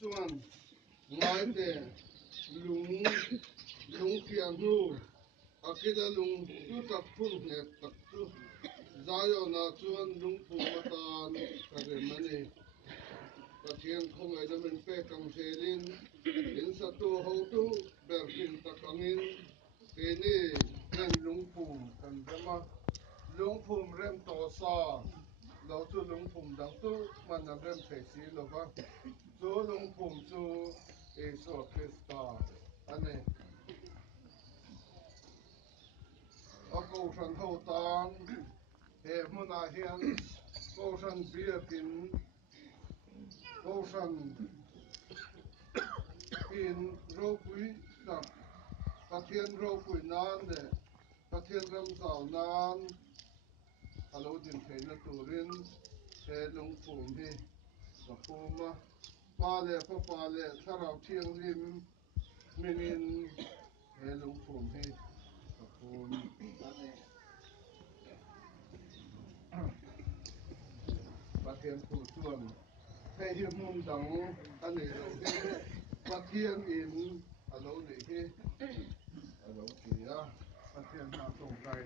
chuan ngai te lung lung kian nu akida lung tu tak phun he tak tu zayo na chuan lung pu matan kare mani pathian khong ai damen pe kang selin in sa tu ho tu berkin takangin keni ren lung pu kan rema lung phum rem to sa lo chu lung phum dang tu man na rem thei si lo ba chu lung phum chu Jesu Krista ane a ko san ho tan he muna hian ko san biakin ko san in ro pui na pathian ro pui nan ne pathian ram zau nan alo din thei na turin he lung phum hi ka phuma pa le tharau thiang lim minin he lung phum hi ka phum ane pathian thu chuan hei hi hmun dang ane lo hi pathian in alo nei hi alo ti a pathian na tong kai